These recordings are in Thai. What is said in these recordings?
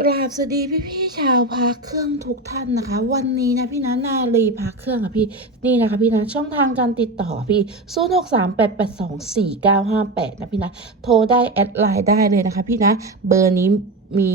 กราบสวัสดีพี่พี่ชาวพักเครื่องทุกท่านนะคะ วันนี้นะพี่นะนาลีพักเครื่องค่ะพี่นี่นะคะพี่นะช่องทางการติดต่อพี่ศูนย์หกสามแปดแปดสองสี่เก้าห้าแปดนะพี่นะโทรได้แอดไลน์ได้เลยนะคะพี่นะเบอร์นี้มี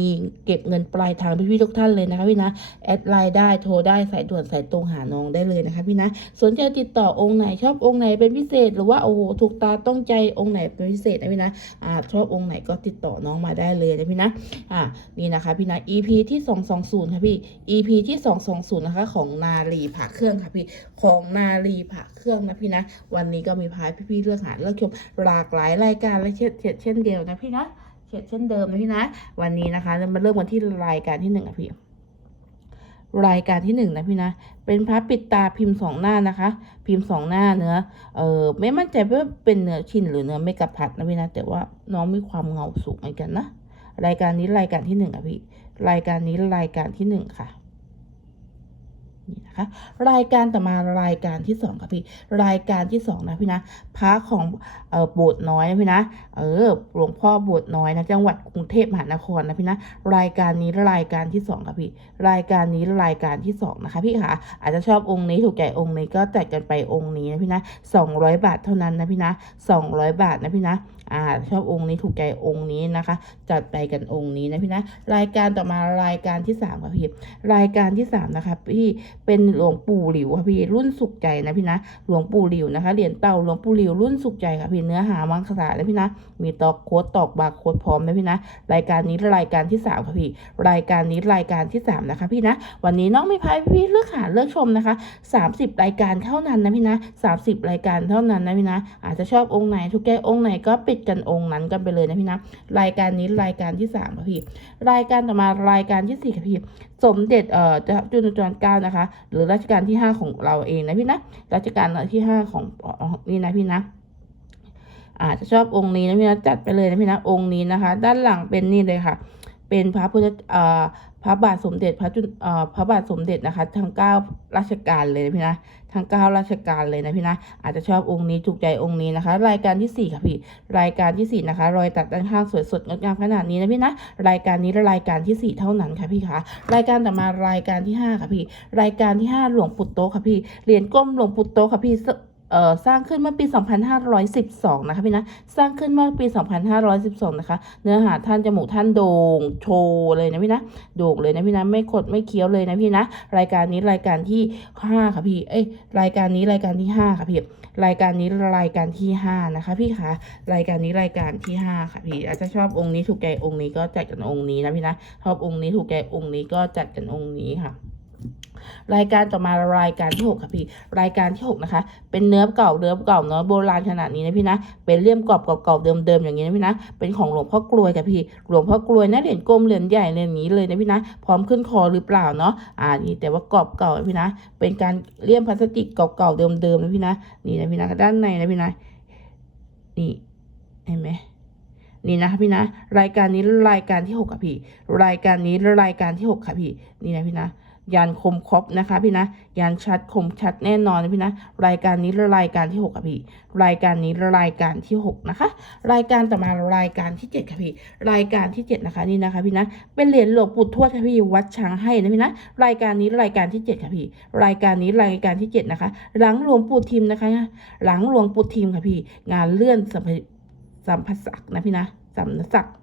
เก็บเงินปลายทางพี่พี่ๆทุกท่านเลยนะคะพี่นะแอดไลน์ได้โทรได้สายด่วนสายตรงหาน้องได้เลยนะคะพี่นะสนใจติดต่อองค์ไหนชอบองค์ไหนเป็นพิเศษ หรือว่าโอ้โหถูกตาต้องใจองค์ไหนเป็นพิเศษนะพี่นะอ่าชอบองค์ไหนก็ติดต่อน้องมาได้เลยนะพี่นะอ่านี่นะคะพี่นะ EP ที่ 220ค่ะพี่ EP ที่ 220นะคะของนาลีผ่าเครื่องค่ะพี่ของนาลีผ่าเครื่องนะพี่นะ วันนี้ก็มีพายพี่ๆเลือกหาเลือกชมหลากหลายรายการและเช่นเช่นเดียวนะพี่นะ เช่นเช่นเดิมนะพี่นะ วันนี้นะคะเรามาเริ่มกันที่รายการที่หนึ่งอะพี่รายการที่หนึ่งนะพี่นะ เป็นพระปิดตาพิมพ์สองหน้านะคะ พิมพ์สองหน้าเนื้อ เออไม่มั่นใจว่าเป็นเนื้อชิ้นหรือเนื้อไม่กระพัดนะพี่นะ แต่ว่าน้องมีความเงาสูงเหมือนกันนะ รายการนี้รายการที่หนึ่งอะพี่ รายการนี้รายการที่หนึ่งค่ะ นี่นะคะ รายการต่อมารายการที่สองค่ะพี่ รายการที่สองนะพี่นะพระของเออโบสถ์น้อยนะพี่นะเออหลวงพ่อโบสถ์น้อยนะจังหวัดกรุงเทพมหานครนะพี่นะรายการนี้รายการที่สองค่ะพี่ รายการนี้รายการที่สองนะคะพี่ค่ะอาจจะชอบองค์นี้ถูกใจองค์นี้ก็จัดกันไปองค์นี้นะพี่นะสองร้อยบาทเท่านั้นนะพี่นะสองร้อยบาทนะพี่นะ อ่าชอบองค์นี้ถูกใจองค์นี้นะคะ จัดไปกันองค์นี้นะพี่นะรายการต่อมารายการที่สามค่ะพี่รายการที่สามนะคะพี่เป็นหลวงปู่หลิวค่ะพี่รุ่นสุขใจนะพี่นะหลวงปู่หลิวนะคะเหรียญเต่าหลวงปู่หลิวรุ่นสุขใจค่ะพี่เนื้อหามังคสานะพี่นะมีตอกโค้ดตอกบาร์โค้ดพร้อมนะพี่นะรายการนี้รายการที่สามค่ะพี่รายการนี้รายการที่สามนะคะพี่นะวันนี้น้องไม่พายพี่เลือกหาเลือกชมนะคะสามสิบรายการเท่านั้นนะพี่นะสามสิบรายการเท่านั้นนะพี่นะอาจจะชอบองค์ไหนทุกแกองค์ไหนก็ปิดกันองค์นั้นกันไปเลยนะพี่นะรายการนี้รายการที่สามค่ะพี่รายการต่อมารายการที่สี่ค่ะพี่สมเด็จเอ่อจุลจอมเกล้านะคะ หรือรัชกาลที่ห้าของเราเองนะพี่นะรัชกาลที่ห้าของออนี่นะพี่นะอาจจะชอบองค์นี้นะพี่นะจัดไปเลยนะพี่นะองค์นี้นะคะ ด้านหลังเป็นนี่เลยค่ะ เป็นพระพุทธพระบาทสมเด็จพระจุพระบาทสมเด็จนะคะทั้งเก้าราชการเลยนะพี่นะทั้งเก้าราชการเลยนะพี่นะอาจจะชอบองค์นี้ถูกใจองค์นี้นะคะ รายการที่สี่ค่ะพี่รายการที่สี่นะคะ รอยตัดด้านข้างสวยสดงดงามขนาดนี้นะพี่นะรายการนี้รายการที่สี่เท่านั้นค่ะพี่คะรายการต่อมารายการที่ห้าค่ะพี่ รายการที่ห้าหลวงปู่โตค่ะพี่เหรียญก้มหลวงปู่โตค่ะพี่ สร้างขึ้นเมื่อปี 2512 นะคะพี่นะ สร้างขึ้นเมื่อปี 2512 นะคะ เนื้อหาท่านจมูกท่านโด่งโชว์เลยนะพี่นะ โด่งเลยนะพี่นะ ไม่ขดไม่เคี้ยวเลยนะพี่นะ รายการนี้รายการที่ 5 ค่ะพี่ เอ้ย รายการนี้รายการที่ 5 ค่ะพี่ รายการนี้รายการที่ 5 นะคะพี่คะ รายการนี้รายการที่ 5 ค่ะพี่ อาจจะชอบองค์นี้ถูกใจองค์นี้ก็จัดกันองค์นี้นะพี่นะ ชอบองค์นี้ถูกใจองค์นี้ก็จัดกันองค์นี้ค่ะ รายการต่อมารายการที่หกค่ะพี่ รายการที่หกนะคะ เป็นเนื้อเก่าเนื้อเก่าเนื้อโบราณขนาดนี้นะพี่นะ เป็นเลี่ยมกรอบเก่าๆเดิมๆอย่างนี้นะพี่นะ เป็นของหลวงพ่อกลวยค่ะพี่ หลวงพ่อกลวยนะเหรียญกลมเหรียญใหญ่เหรียญนี้เลยนะพี่นะ พร้อมขึ้นคอหรือเปล่าเนาะ อ่านี่แต่ว่ากรอบเก่าพี่นะ เป็นการเลี่ยมพลาสติกเก่าๆเดิมๆนะพี่นะ นี่นะพี่นะด้านในนะพี่นะ นี่เห็นไหมนี่นะคะพี่นะ รายการนี้รายการที่หกค่ะพี่ รายการนี้รายการที่หกค่ะพี่ นี่นะพี่นะ ยานคมครบนะคะพี่นะยานชัดคมชัดแน่นอนนะพี่นะรายการนี้รายการที่หกค่ะพี่รายการนี้รายการที่หกนะคะ รายการต่อมารายการที่เจ็ดค่ะพี่รายการที่เจ็ดนะคะนี่นะคะพี่นะเป็นเหรียญหลวงปู่ทวดค่ะพี่วัดช้างให้นะพี่นะรายการนี้รายการที่เจ็ดค่ะพี่ รายการนี้รายการที่เจ็ดนะคะ หลังหลวงปู่ทิมนะคะ หลังหลวงปู่ทิมค่ะพี่ งานเลื่อนสัมภสัมภศักนะพี่นะสัมศักดิ์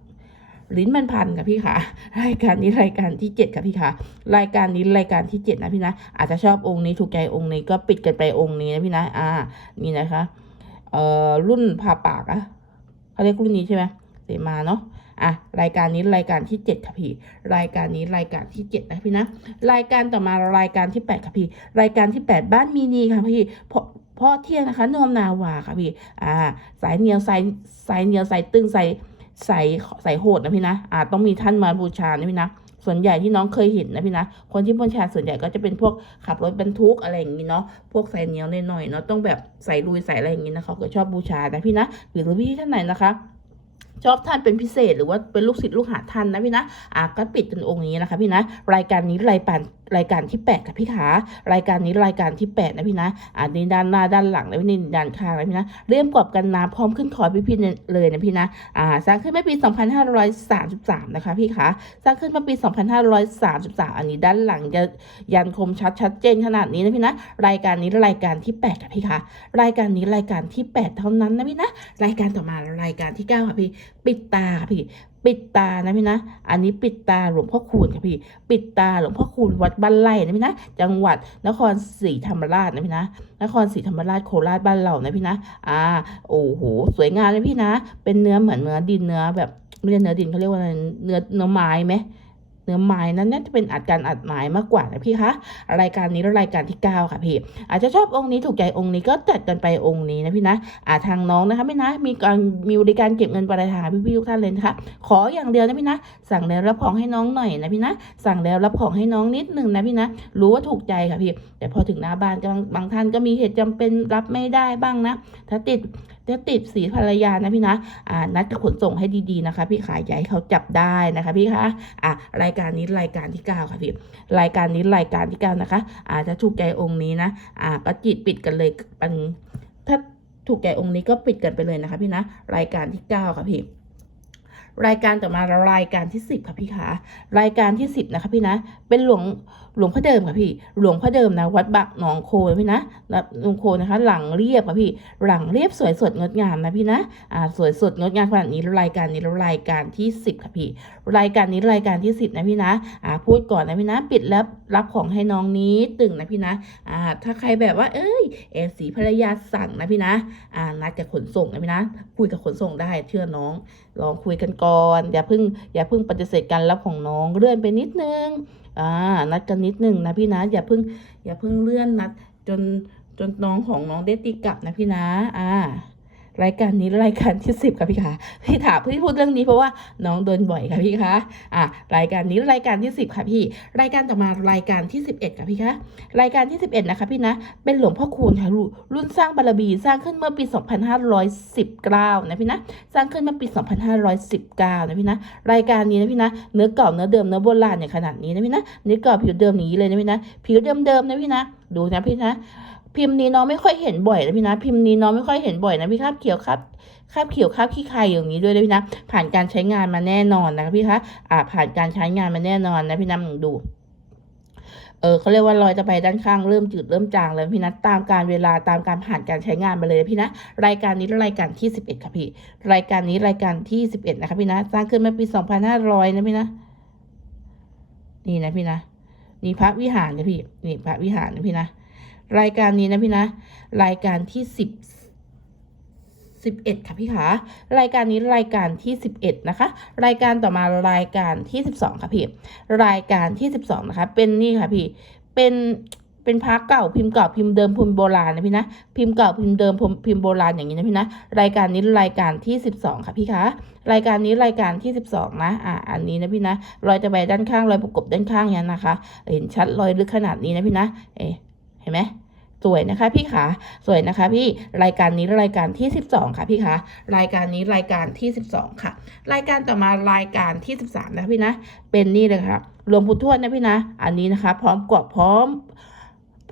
ลิ้นมันพันค่ะพี่ค่ะรายการนี้รายการที่เจ็ดค่ะพี่ค่ะรายการนี้รายการที่เจ็ดนะพี่นะ อาจจะชอบองค์นี้ถูกใจองค์นี้ก็ปิดกันไปองค์นี้นะพี่นะ อ่า นี่นะคะ เอ่อ รุ่นผ่าปากอะเขาเรียกรุ่นนี้ใช่ไหมเสมาเนาะอะรายการนี้รายการที่เจ็ดค่ะพี่รายการนี้รายการที่เจ็ดนะพี่นะ รายการต่อมารายการที่แปดค่ะพี่รายการที่แปดบ้านมีนีค่ะพี่เพราะพ่อเที่ยงนะคะนวมนาวาค่ะพี่อ่าสายเหนียวสายสายเหนียวสายตึงสาย ใส่ใส่โหดนะพี่นะอาจต้องมีท่านมาบูชานะพี่นะส่วนใหญ่ที่น้องเคยเห็นนะพี่นะ คนที่บูชาส่วนใหญ่ก็จะเป็นพวกขับรถบรรทุกอะไรอย่างนี้เนาะ พวกใส่เหนียวหน่อยๆเนาะ ต้องแบบใส่ลุยใส่อะไรอย่างนี้นะเขาก็ชอบบูชานะพี่นะ หรือพี่ท่านไหนนะคะชอบท่านเป็นพิเศษหรือว่าเป็นลูกศิษย์ลูกหาท่านนะพี่นะอะก็ปิดกันองค์นี้นะคะพี่นะ รายการนี้รายกา รายการที่แปดค่ะพี่ขารายการนี้รายการที่แปดนะพี่นะอ่านี่ด้านหน้าด้านหลังนะพี่นี่ด้านข้างนะพี่นะเรียมกรอบกันน้ำพร้อมขึ้นคอยพี่พี่ๆเลยนะพี่นะอ่าสร้างขึ้นเมื่อปี 2533 นะคะพี่ขาสร้างขึ้นเมื่อปี 2533 อันนี้ด้านหลังจะยันคมชัดชัดเจนขนาดนี้นะพี่นะรายการนี้รายการที่ 8 ค่ะพี่ขารายการนี้รายการที่ 8 เท่านั้นนะพี่นะรายการต่อมารายการที่ 9 ค่ะพี่ปิดตาค่ะพี่ ปิดตานะพี่นะ อันนี้ปิดตาหลวงพ่อคูณค่ะพี่ ปิดตาหลวงพ่อคูณวัดบ้านไร่นะพี่นะ จังหวัดนครศรีธรรมราชนะพี่นะ นครศรีธรรมราชโคราชบ้านเรานะพี่นะ อ่า โอ้โห สวยงามเลยพี่นะ เป็นเนื้อเหมือนเนื้อดินเนื้อแบบไม่ใช่เนื้อดินเขาเรียกว่าอะไรเนื้อเนื้อไม้ไหม เนื้อไม้นั้นน่าจะเป็นอัดการอัดไม้มากกว่านะพี่คะรายการนี้รายการที่ 9 ค่ะพี่อาจจะชอบองค์นี้ถูกใจองค์นี้ก็จัดกันไปองค์นี้นะพี่นะอ่าทางน้องนะคะพี่นะมีการมีบริการเก็บเงินปลายทางพี่ๆทุกท่านเลยนะคะขออย่างเดียวนะพี่นะสั่งแล้วรับของให้น้องหน่อยนะพี่นะสั่งแล้วรับของให้น้องนิดหนึ่งนะพี่นะรู้ว่าถูกใจค่ะพี่แต่พอถึงหน้าบ้านบางบางท่านก็มีเหตุจำเป็นรับไม่ได้บ้างนะถ้าติด ถ้าติดสีภรรยานะพี่นะอ่านัดกับขนส่งให้ดีๆนะคะ พี่ขายใหญ่เขาจับได้นะคะพี่คะอะรายการนี้รายการที่เก้าค่ะพี่รายการนี้รายการที่เก้านะคะอ่าถ้าถูกใจองค์นี้นะอ่าก็จิตปิดกันเลยเป็นถ้าถูกใจองค์นี้ก็ปิดกันไปเลยนะคะพี่นะรายการที่เก้าค่ะพี่รายการต่อมารายการที่สิบค่ะพี่คะรายการที่สิบนะคะพี่นะเป็นหลวงหลวงพ่อเดิมค่ะพี่ หลวงพ่อเดิมนะวัดบักหนองโคนะพี่นะหนองโคนะคะ หลังเรียบค่ะพี่ หลังเรียบสวยสดงดงามนะพี่นะอ่าสวยสดงดงามขนาดนี้รายการนี้รายการที่สิบค่ะพี่ รายการนี้รายการที่สิบนะพี่นะอ่าพูดก่อนนะพี่นะปิดแล้วรับของให้น้องนี้ตึงนะพี่นะอ่าถ้าใครแบบว่าเอ้ยเอสีภรรยาสั่งนะพี่นะอ่านัดกับขนส่งนะพี่นะ คุยกับขนส่งได้เชื่อน้อง ลองคุยกันก่อนอย่าเพิ่งอย่าเพิ่งปฏิเสธการรับของน้องเลื่อนไปนิดนึง อ่านัดกันนิดหนึ่งนะพี่นะอย่าเพิ่งอย่าเพิ่งเลื่อนนัดจนจนน้องของน้องได้ตีกลับนะพี่นะอ่า รายการนี้รายการที่สิบค่ะพี่คะพี่ถามพี่พูดเรื่องนี้เพราะว่าน้องโดนบ่อยค่ะพี่คะอะรายการนี้รายการที่สิบค่ะพี่ รายการต่อมารายการที่สิบเอ็ดค่ะพี่คะรายการที่สิบเอ็ดนะคะพี่นะเป็นหลวงพ่อคูณค่ะรุ่นรุ่นสร้างบารมีสร้างขึ้นเมื่อปี2519นห้าร้อยสิบเก้านะพี่นะสร้างขึ้นเมื่อปี2519นะพี่นะรายการนี้นะพี่นะเนื้อเก่าเนื้อเดิมเนื้อโบราณอย่างขนาดนี้นะพี่นะเนื้อเก่าผิวเดิมนี้เลยนะพี่นะผิวเดิมๆนะพี่นะดูนะพี่นะ พิมพ์นี้น้องไม่ค่อยเห็นบ่อยนะพี่นะ พิมพ์นี้น้องไม่ค่อยเห็นบ่อยนะพี่ครับเขียวครับคราบเขียวคราบขี้ใครอย่างนี้ด้วยนะพี่นะ ผ่านการใช้งานมาแน่นอนนะพี่คะอ่า ผ่านการใช้งานมาแน่นอนนะพี่นะดูเออเขาเรียกว่ารอยตะไบด้านข้างเริ่มจืดเริ่มจางแล้วพี่นะตามการเวลาตามการผ่านการใช้งานมาเลยนะพี่นะรายการนี้รายการที่สิบเอ็ดค่ะพี่รายการนี้รายการที่สิบเอ็ดนะคะพี่นะสร้างขึ้นมื่อปีสองพันห้าร้อยนะพี่นะ นี่นะพี่นะนี่พระวิหารนะพี่นี่พระวิหารนะพี่นะ รายการนี้นะพี่นะ รายการที่สิบสิบเอ็ดค่ะพี่ขารายการนี้รายการที่สิบเอ็ดนะคะ รายการต่อมารายการที่สิบสองค่ะพี่ รายการที่สิบสองนะคะ เป็นนี่ค่ะพี่ เป็นเป็นพระเก่าพิมพ์เก่าพิมพ์เดิมพิมพ์โบราณนะพี่นะพิมพ์เก่าพิมพ์เดิมพิมพ์พิมพ์โบราณอย่างนี้นะพี่นะรายการนี้รายการที่สิบสองค่ะพี่คะรายการนี้รายการที่สิบสองนะอ่าอันนี้นะพี่นะรอยตะไบด้านข้างรอยประกบด้านข้างเนี้ยนะคะ เห็นชัดรอยลึกขนาดนี้นะพี่นะเอ๊ะ ห็นไหมสวยนะคะพี่ขาสวยนะคะพี่รายการนี้รายการที่ 12 ค่ะพี่คะรายการนี้รายการที่ 12 ค่ะ รายการต่อมารายการที่ 13 นะพี่นะ เป็นนี่เลยครับหลวงปู่ทวดนะพี่นะ อันนี้นะคะ พร้อมกรอบพร้อม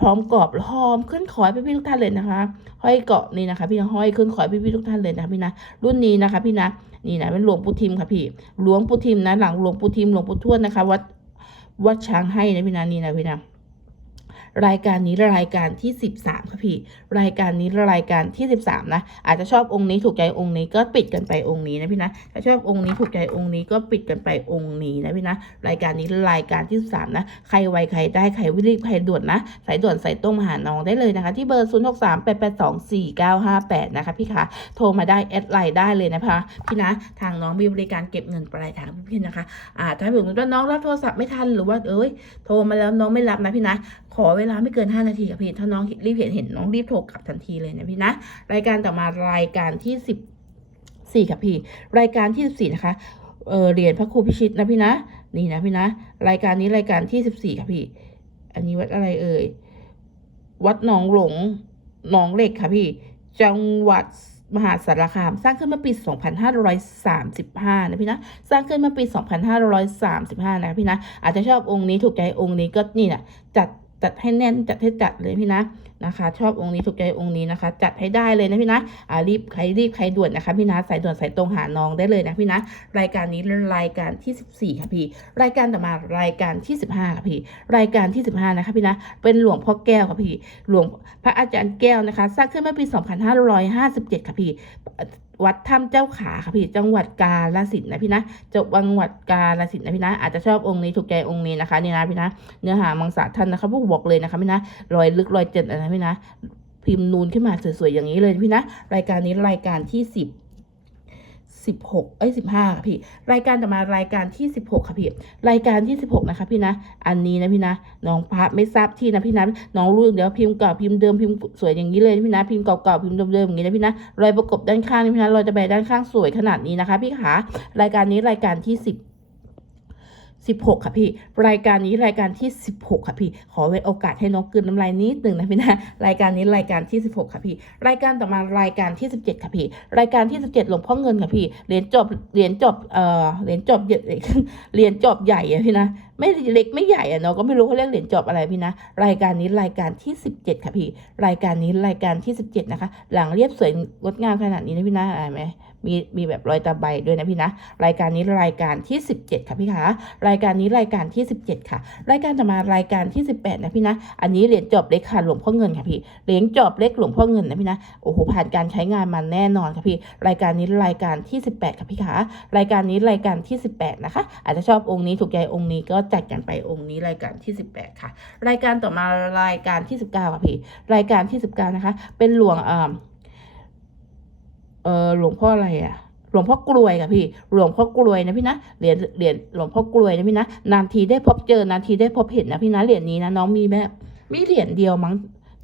พร้อมกรอบหอมขึ้นขอยพี่พี่ทุกท่านเลยนะคะ ห้อยเกาะนี่นะคะ พี่ห้อยขึ้นขอยพี่พี่ทุกท่านเลยนะพี่นะ รุ่นนี้นะคะ พี่นะนี่นะเป็นหลวงปู่ทิมค่ะพี่หลวงปู่ทิมนะหลังหลวงปู่ทิมหลวงปู่ทวดนะคะ วัดวัดช้างให้นะพี่นะนี่นะพี่นะ รายการนี้รายการที่ 13ค่ะพี่รายการนี้รายการที่ 13 นะ อาจจะชอบองค์นี้ถูกใจองค์นี้ก็ปิดกันไปองค์นี้นะพี่นะถ้าชอบองค์นี้ถูกใจองค์นี้ก็ปิดกันไปองค์นี้นะพี่นะรายการนี้รายการที่ 13 นะ ใครไวใครได้ใครวิรีบใครด่วนนะสายด่วนสายตรงมาหาน้องได้เลยนะคะ ที่เบอร์ 0 6 3 8 8 2 4 9 5 8 นะคะพี่คะโทรมาได้แอดไลน์ได้เลยนะคะพี่นะทางน้องมีบริการเก็บเงินปลายทางพี่นะคะอ่าถ้าสมมติว่าน้องรับโทรศัพท์ไม่ทันหรือว่าเอ้ยโทรมาแล้วน้องไม่รับนะพี่นะขอเวลาไม่เกิน 5 นาทีค่ะพี่ถ้าน้องรีบเห็นเห็นน้องรีบโทรกลับทันทีเลยนะพี่นะ รายการต่อมารายการที่สิบสี่ค่ะพี่ รายการที่สิบสี่นะคะเออเรียญพระครูพิชิตนะพี่นะ นี่นะพี่นะ รายการนี้รายการที่สิบสี่ค่ะพี่ อันนี้วัดอะไรเอ่ย วัดหนองหลงหนองเหล็กค่ะพี่ จังหวัดมหาสารคาม สร้างขึ้นเมื่อปี 2535 นะพี่นะ สร้างขึ้นเมื่อปี 2535 นะพี่นะ อาจจะชอบองค์นี้ถูกใจองค์นี้ก็นี่แหละจัด จัดให้แน่นจัดให้จัดเลยพี่นะ นะคะ ชอบองค์นี้ถูกใจองค์นี้นะคะ จัดให้ได้เลยนะพี่นะอ่ารีบใครรีบใครด่วนนะคะพี่นะสายด่วนสายตรงหาน้องได้เลยนะพี่นะรายการนี้รายการที่ 14 ค่ะพี่ รายการต่อมารายการที่ 15 ค่ะพี่ รายการที่ 15 นะคะพี่นะ เป็นหลวงพ่อแก้วค่ะพี่ หลวงพระอาจารย์แก้วนะคะ สร้างขึ้นเมื่อปี 2557 ค่ะพี่วัดถ้ำเจ้าขาค่ะพี่จังหวัดกาฬสินธุ์นะพี่นะจังหวัดกาฬสินธุ์นะพี่นะ อาจจะชอบองค์นี้ถูกใจองค์นี้นะคะนี่นะพี่นะ เนื้อหามังสาท่านนะคะผู้บอกเลยนะคะพี่นะรอยลึกรอยเจ็ดนะพี่นะ พิมพ์นูนขึ้นมาสวยๆอย่างนี้เลยพี่นะ รายการนี้รายการที่สิบสิบหกเอ้ยสิบห้าค่ะพี่ รายการต่อมารายการที่สิบหกค่ะพี่ รายการที่สิบหกนะคะพี่นะ อันนี้นะพี่นะ น้องพระไม่ทราบที่นะพี่นะ น้องรู้เดี๋ยวพิมพ์เก่าพิมพ์เดิมพิมพ์สวยอย่างนี้เลยพี่นะ พิมพ์เก่าๆพิมพ์เดิมๆอย่างนี้นะพี่นะ รอยประกบด้านข้างนะพี่นะ รอยตะแบด้านข้างสวยขนาดนี้นะคะ พี่ขารายการนี้รายการที่สิบ สิบหกค่ะพี่ รายการนี้รายการที่สิบหกค่ะพี่ ขอเวลโอกาสให้น้องกลืนน้ำลายนิดหนึ่งนะพี่นะ รายการนี้รายการที่สิบหกค่ะพี่ รายการต่อมารายการที่สิบเจ็ดค่ะพี่ รายการที่สิบเจ็ดหลวงพ่อเงินค่ะพี่ เหรียนจบ เหรียนจบ เอ่อ เหรียนจบใหญ่เรียนจบใหญ่อะพี่นะ ไม่เล็กไม่ใหญ่อะเนาะ ก็ไม่รู้เขาเรียกเหรียญจบอะไรพี่นะ รายการนี้รายการที่สิบเจ็ดค่ะพี่ รายการนี้รายการที่สิบเจ็ดนะคะ หลังเรียบสวยงดงามขนาดนี้นะพี่นะเห็นไหม มีมีแบบรอยตาใบด้วยนะพี่นะ รายการนี้รายการที่สิบเจ็ดค่ะพี่คะ รายการนี้รายการที่สิบเจ็ดค่ะ รายการต่อมารายการที่สิบแปดนะพี่นะ อันนี้เหรียญจอบเล็กค่ะหลวงพ่อเงินค่ะพี่ เหรียญจอบเล็กหลวงพ่อเงินนะพี่นะ โอ้โหผ่านการใช้งานมาแน่นอนค่ะพี่ รายการนี้รายการที่สิบแปดค่ะพี่คะ รายการนี้รายการที่สิบแปดนะคะ อาจจะชอบองค์นี้ถูกใจองค์นี้ก็จัดกันไปองค์นี้รายการที่สิบแปดค่ะ รายการต่อมารายการที่สิบเก้าค่ะพี่ รายการที่สิบเก้านะคะ เป็นหลวงเอ่อ เออหลวงพ่ออะไรอะหลวงพ่อกลวยค่ะพี่หลวงพ่อกลวยนะพี่นะเหรียญเหรียญหลวงพ่อกลวยนะพี่นะนานทีได้พบเจอนานทีได้พบเห็นนะพี่นะเหรียญนี้นะน้องมีแบบมีเหรียญเดียวมั้ง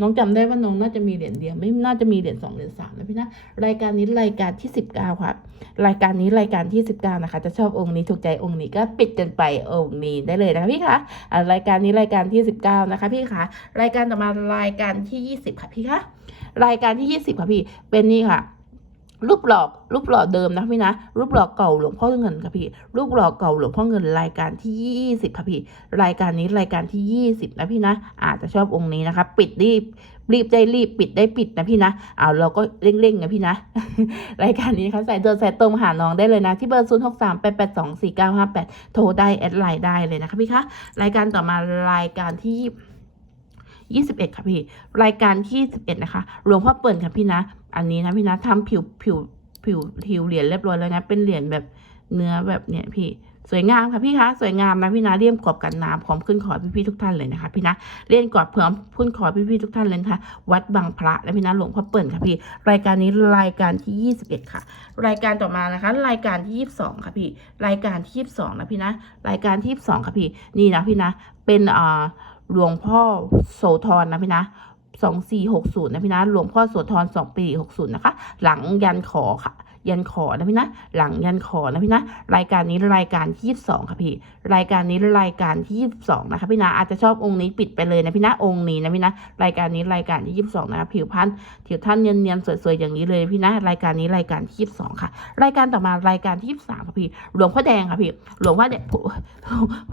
น้องจำได้ว่าน้องน่าจะมีเหรียญเดียวไม่น่าจะมีเหรียญสองเหรียญสามนะพี่นะรายการนี้รายการที่สิบเก้าค่ะรายการนี้รายการที่สิบเก้านะคะ จะชอบองค์นี้ถูกใจองค์นี้ก็ปิดกันไปองค์นี้ได้เลยนะคะพี่คะรายการนี้รายการที่สิบเก้านะคะพี่คะรายการต่อมารายการที่ยี่สิบค่ะพี่คะรายการที่ยี่สิบค่ะพี่เป็นนี่ค่ะ รูปหลอกรูปหล่อเดิมนะพี่นะ รูปหล่อเก่าหลวงพ่อเงินค่ะพี่ รูปหล่อเก่าหลวงพ่อเงินรายการที่ยี่สิบค่ะพี่ รายการนี้รายการที่ยี่สิบนะพี่นะ อาจจะชอบองค์นี้นะคะ ปิดรีบรีบได้รีบปิดได้ปิดนะพี่นะเอาเราก็เร่งๆนะพี่นะ รายการนี้นะคะใส่เดินใส่ตรงหาน้องได้เลยนะที่เบอร์ศูนย์หกสามแปดแปดสองสี่เก้าห้าแปดโทรได้แอดไลน์ได้เลยนะคะพี่คะรายการต่อมารายการที่ยี่สิบเอ็ดค่ะพี่ รายการที่สิบเอ็ดนะคะ หลวงพ่อเปิ่นค่ะพี่นะ อันนี้นะพี่นะทำผิวผิวผิวผิวเหรียญเรียบร้อยแล้วนะ เป็นเหรียญแบบเนื้อแบบเนี้ยพี่สวยงามค่ะพี่คะสวยงามนะพี่นะเรียมกรอบกันน้ำพร้อมขึ้นขอพี่ๆทุกท่านเลยนะคะพี่นะเรียนกรอบเพิ่มพุ่นขอพี่ๆทุกท่านเลยนะคะวัดบางพระและพี่นะหลวงพ่อเปิ่นค่ะพี่ รายการนี้รายการที่ 21 ค่ะ รายการต่อมานะคะ รายการที่ 22 ค่ะพี่ รายการที่ 22 นะพี่นะ รายการที่ 22 ค่ะพี่นี่นะพี่นะ เป็นอ่าหลวงพ่อโสธรนะพี่นะ 2460 นะพี่นะหลวงพ่อโสธร2ปี60 นะคะ หลังยันขอค่ะ ยันขอนะพี่นะ หลังยันขอนะพี่นะ รายการนี้รายการที่22ค่ะพี่ รายการนี้รายการที่22นะคะพี่นะ อาจจะชอบองค์นี้ปิดไปเลยนะพี่นะ องค์นี้นะพี่นะ รายการนี้รายการที่22นะคะผิวพรรณผิวท่านเนียนๆสวยๆอย่างนี้เลยพี่นะ รายการนี้รายการที่22ค่ะ รายการต่อมารายการที่23ค่ะพี่ หลวงพ่อแดงค่ะพี่ หลวงพ่อแดง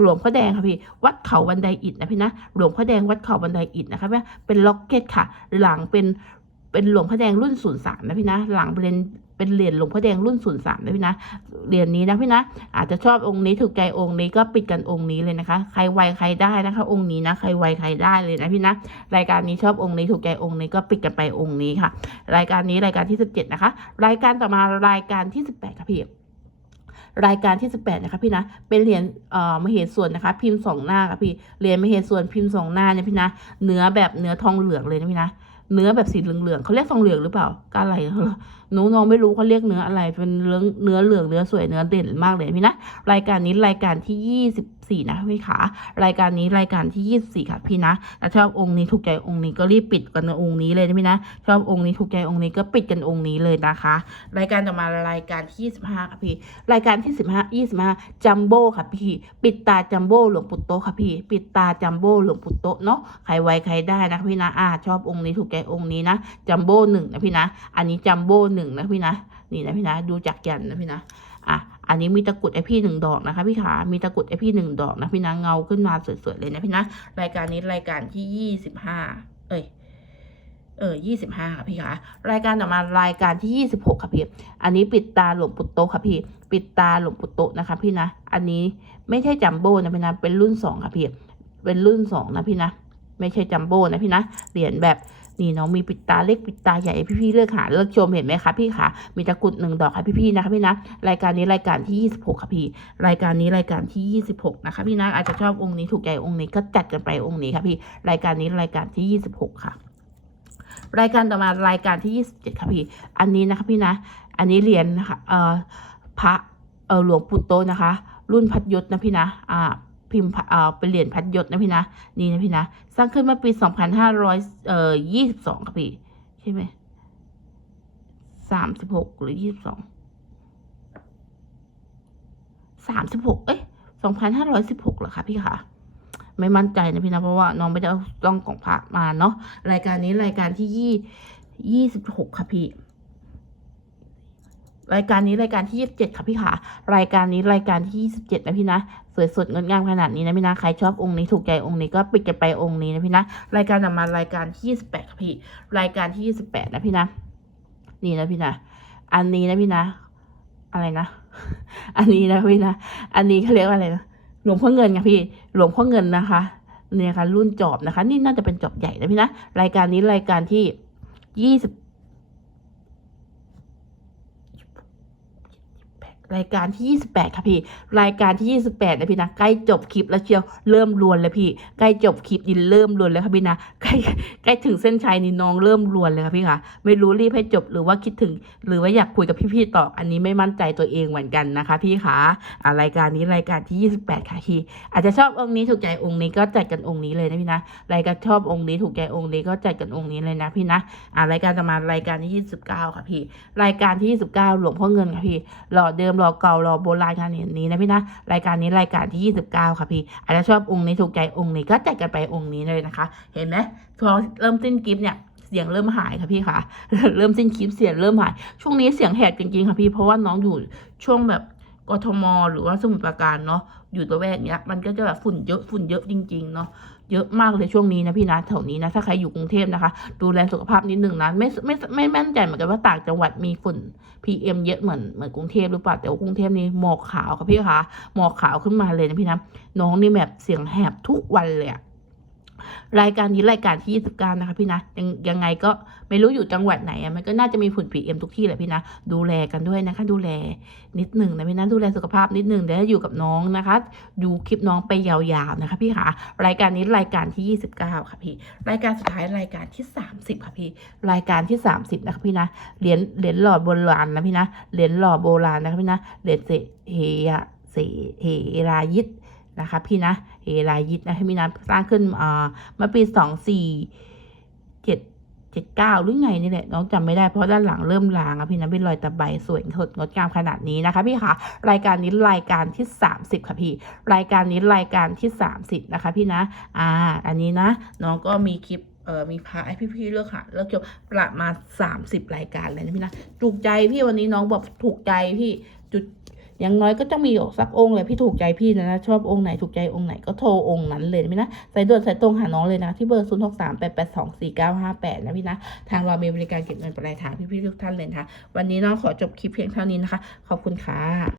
หลวงพ่อแดงค่ะพี่ วัดเขาบันไดอิฐนะพี่นะ หลวงพ่อแดงวัดเขาบันไดอิฐนะคะพี่เป็นล็อกเก็ตค่ะ หลังเป็นเป็นหลวงพ่อแดงรุ่นศูนย์สามนะพี่นะ หลังเป็น เป็นเหรียญหลวงพ่อแดงรุ่นศูนย์สามนะพี่นะเหรียญนี้นะพี่นะอาจจะชอบองค์นี้ถูกใจองค์นี้ก็ปิดกันองค์นี้เลยนะคะ ใครไวใครได้นะคะ องค์นี้นะใครไวใครได้เลยนะพี่นะรายการนี้ชอบองค์นี้ถูกใจองค์นี้ก็ปิดกันไปองค์นี้ค่ะ รายการนี้รายการที่สิบเจ็ดนะคะ รายการต่อมารายการที่สิบแปดค่ะพี่รายการที่ 18 นะคะพี่นะ เป็นเหรียญเอ่อมเหส่วนนะคะ พิมพ์สองหน้าค่ะพี่ เหรียญมเหส่วนพิมพ์สองหน้าเนี่ยพี่นะ เนื้อแบบเนื้อทองเหลืองเลยนะพี่นะ เนื้อแบบสีเหลืองๆเขาเรียกทองเหลืองหรือเปล่ากาอะไรหนูน้องไม่รู้เขาเรียกเนื้ออะไรเป็นเนื้อเนื้อเหลืองเนื้อสวยเนื้อเด่นมากเลยพี่นะรายการนี้รายการที่ยี่สิบ 24 นะพี่ขารายการนี้รายการที่ 24 ค่ะพี่นะชอบองค์นี้ถูกใจองค์นี้ก็รีบปิดกันองค์นี้เลยนะพี่นะชอบองค์นี้ถูกใจองค์นี้ก็ปิดกันองค์นี้เลยนะคะ รายการต่อมารายการที่ 25 ค่ะพี่ รายการที่ 15 25 จัมโบ้ค่ะพี่ ปิดตาจัมโบ้หลวงปู่โตค่ะพี่ ปิดตาจัมโบ้หลวงปู่โตเนาะใครไวใครได้นะพี่นะอ่าชอบองค์นี้ถูกใจองค์นี้นะจัมโบ้หนึ่งนะพี่นะ อันนี้จัมโบ้หนึ่งนะพี่นะนี่นะพี่นะดูจากยันนะพี่นะ อันนี้มีตะกุดไอพี่หนึ่งดอกนะคะพี่ขา มีตะกุดไอพี่หนึ่งดอกนะพี่นะเงาขึ้นมาสวยๆเลยนะพี่นะ รายการนี้รายการที่ยี่สิบห้าเอ้ยเออยี่สิบห้าค่ะพี่คะรายการต่อมารายการที่ยี่สิบหกค่ะพี่ อันนี้ปิดตาหลวงปุตโตค่ะพี่ ปิดตาหลวงปุตโตนะคะพี่นะ อันนี้ไม่ใช่จัมโบ้นะพี่นะ เป็นรุ่นสองค่ะพี่ เป็นรุ่นสองนะพี่นะ ไม่ใช่จัมโบ้นะพี่นะ เหรียญแบบ นี่น้องมีปิดตาเล็กปิดตาใหญ่พี่ๆเลือกหาเลือกชมเห็นไหมคะพี่คะมีตะกรุดหนึ่งดอกค่ะพี่ๆนะคะพี่นะรายการนี้รายการที่ยี่สิบหกค่ะพี่ รายการนี้รายการที่ยี่สิบหกนะคะพี่นะอาจจะชอบองค์นี้ถูกใจองค์นี้ก็จัดกันไปองค์นี้ค่ะพี่รายการนี้รายการที่ยี่สิบหกค่ะ รายการต่อมารายการที่ 27 ค่ะพี่ อันนี้นะคะพี่นะ อันนี้เหรียญนะคะเอ่อพระเออหลวงปู่โตนะคะ รุ่นพัดยศนะพี่นะอ่า พิมพ์เอ่อเป็นเหรียญพัดยศนะพี่นะ นี่นะพี่นะ สร้างขึ้นเมื่อปี2500เอ่อ22ค่ะพี่ ใช่ไหม36หรือ22 36เอ้ย2516เหรอคะพี่คะไม่มั่นใจนะพี่นะ เพราะว่าน้องไม่ได้เอากล้องของพระมาเนาะรายการนี้รายการที่ยี่ยี่สิบหกค่ะพี่ รายการนี้รายการที่ยี่สิบเจ็ดค่ะพี่ค่ะรายการนี้รายการที่ยี่สิบเจ็ดนะพี่นะสวยสดงดงามขนาดนี้นะพี่นะใครชอบองค์นี้ถูกใจองค์นี้ก็ปิดกันไปองค์นี้นะพี่นะรายการต่อมารายการที่ยี่สิบแปดค่ะพี่ รายการที่ยี่สิบแปดนะพี่นะ นี่นะพี่นะ อันนี้นะพี่นะ อะไรนะ อันนี้นะพี่นะ อันนี้เขาเรียกว่าอะไรนะหลวงพ่อเงินค่ะพี่หลวงพ่อเงินนะคะเนี่ยค่ะรุ่นจอบนะคะ นี่น่าจะเป็นจอบใหญ่นะพี่นะรายการนี้รายการที่ยี่สิบ รายการที่ 28 ค่ะพี่ รายการที่ 28นะพี่นะใกล้จบคลิปแล้วเชียวเริ่มรวนแล้วพี่ใกล้จบคลิปนี่เริ่มรวนแล้วค่ะพี่นะใกล้ใกล้ถึงเส้นชัยนี่น้องเริ่มรวนเลยค่ะพี่ค่ะไม่รู้รีบให้จบหรือว่าคิดถึง หรือว่าอยากคุยกับพี่ๆต่ออันนี้ไม่มั่นใจตัวเองเหมือนกันนะคะ พี่คะอ่ารายการนี้รายการที่ 28 ค่ะพี่อาจจะชอบองค์นี้ถูกใจองค์นี้ก็จัดกันองค์นี้เลยนะพี่นะรายการชอบองค์นี้ถูกใจองค์นี้ก็จัดกันองค์นี้เลยนะพี่นะอ่ารายการจะมารายการที่ 29 ค่ะพี่ รายการที่ 29 หลวงพ่อเงินค่ะพี่หล่อเดิมหล่อเก่าหล่อโบราณขนาดนี้นะพี่นะรายการนี้รายการที่ 29 ค่ะพี่อาจจะชอบองค์นี้ถูกใจองค์นี้ก็แจัดกันไปองค์นี้เลยนะคะ เห็นไหมพอเริ่มสิ้นกิฟต์เนี่ยเสียงเริ่มหายค่ะพี่ค่ะเริ่มสิ้นคลิปเสียงเริ่มหาย ช่วงนี้เสียงแหบจริงๆค่ะพี่เพราะว่าน้องอยู่ช่วงแบบกทมหรือว่าสมุทรปราการเนาะอยู่ตัวแวกเนี้ยมันก็จะแบบฝุ่นเยอะฝุ่นเยอะจริง ๆ เนาะ เยอะมากเลยช่วงนี้นะพี่นะแถวนี้นะถ้าใครอยู่กรุงเทพนะคะ ดูแลสุขภาพนิดหนึ่งนะไม่ไม่ไม่แม่นใจเหมือนกันว่าต่างจังหวัดมีฝุ่น PM เยอะเหมือนเหมือนกรุงเทพหรือเปล่าแต่ว่ากรุงเทพนี่หมอกขาวค่ะพี่คะหมอกขาวขึ้นมาเลยนะพี่นะน้องนี่แบบเสียงแหบทุกวันเลยอะ รายการนี้รายการที่ 29 นะคะพี่นะยังยังไงก็ไม่รู้อยู่จังหวัดไหนอะมันก็น่าจะมีฝุ่น PM ทุกที่แหละพี่นะ ดูแลกันด้วยนะคะ ดูแลนิดหนึ่งนะพี่นะดูแลสุขภาพนิดหนึ่งเดี๋ยวอยู่กับน้องนะคะ ดูคลิปน้องไปยาวๆนะคะพี่คะรายการนี้รายการที่ 29 ค่ะพี่ รายการสุดท้ายรายการที่ 30 ค่ะพี่ รายการที่ 30 นะคะพี่นะเหรียญเหรียญหลอดโบราณนะพี่นะเหรียญหลอดโบราณนะคะพี่นะเหรียญเสเฮยเสเฮรายิต นะคะพี่นะเฮรายิตนะคะพี่นะสร้างขึ้นอ่าเมื่อปี24 7 79หรือไงนี่แหละน้องจำไม่ได้เพราะด้านหลังเริ่มลางอะพี่นะเป็นรอยตะไบสวยงดงดงามขนาดนี้นะคะพี่คะรายการนี้รายการที่30ค่ะพี่ รายการนี้รายการที่30นะคะพี่นะอ่าอันนี้นะ น้องก็มีคลิปเออมีพาให้พี่ๆเลือกค่ะเลือกชมประมาณสามสิบรายการเลยนะพี่นะถูกใจพี่วันนี้น้องบอกถูกใจพี่จุด อย่างน้อยก็ต้องมีสักองค์เลยพี่ถูกใจพี่นะนะชอบองค์ไหนถูกใจองค์ไหนก็โทรองค์นั้นเลยนะพี่นะสายด่วนสายตรงหาน้องเลยนะ ที่เบอร์ศูนย์หกสามแปดแปดสองสี่เก้าห้าแปดนะพี่นะ ทางเรามีบริการเก็บเงินปลายทางพี่ๆทุกท่านเลยนะคะวันนี้น้องขอจบคลิปเพียงเท่านี้นะคะ ขอบคุณค่ะ